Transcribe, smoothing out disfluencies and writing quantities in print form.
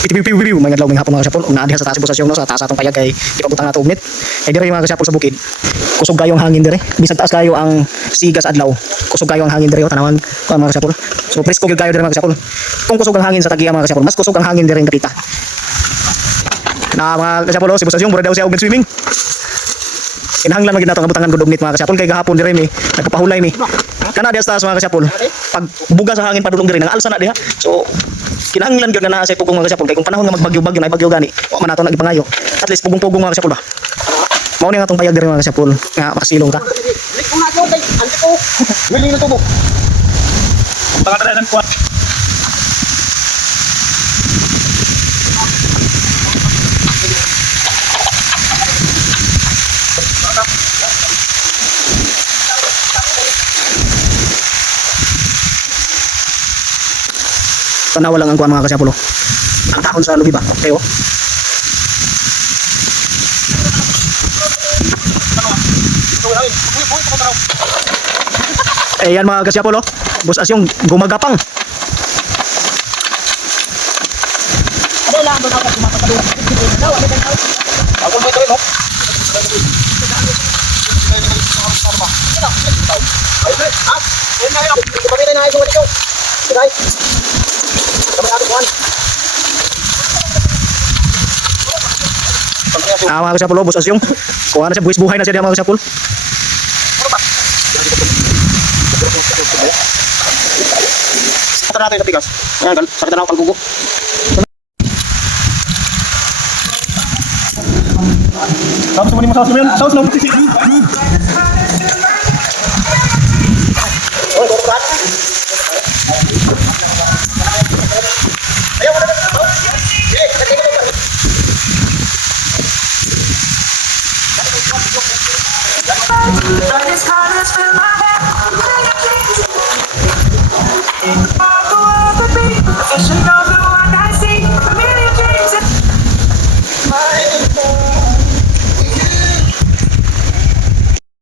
Piu mga adlaw mga hapon mga kasapol una diha sa taas posasyon no sa taas atong payag kay ipabutang nato ugnit ay dire mga kasapol sa bukid kusog kayo ang hangin dire bisag taas kayo ang sigas adlaw kusog kayo ang hangin dire tanawan ko mga kasapol so presko gyud kayo dire mga kasapol kung kusog ang hangin sa tagiya mga kasapol mas kusog ang hangin dire ang kapita na mga kasapol si posasyon mura daw siya og swimming kinahanglan magid nato ang butangan gud ugnit mga kasapol kay gahapon dire mi nagpapahulay mi kana diha sa taas mga kasapol pag buga sa hangin padulong dire nang alsa na diha so kinahanglan gyud na naa sa pugong mga kasapol kay kung panahon nga magbagyo-bagyo na bagyo gani wa man nato nagipangayo at least pugong-pugong mga kasapol ba mao ni nga atong payag diri mga kasapol nga makasilong ka Kung na kay anti ko. Willing na tubo. Pagkatarayan ko. tanawa lang ang kuan mga kasapol ang taon sa lubi ba kayo eh yan mga kasapol Boss Asyong gumagapang Ano lang doon ako kumapatulong. Daw ano daw. Ako mo ito no. mga kasapol Boss Asyong kuha na siya buwis buhay na siya diha mga kasapol Tara natin sa pikas. Ayan, sakit na ako paggugo. Tapos mo ni masawas mo yan. Sawas na. Oy, korban. Ayaw mo na. But this heart is filled my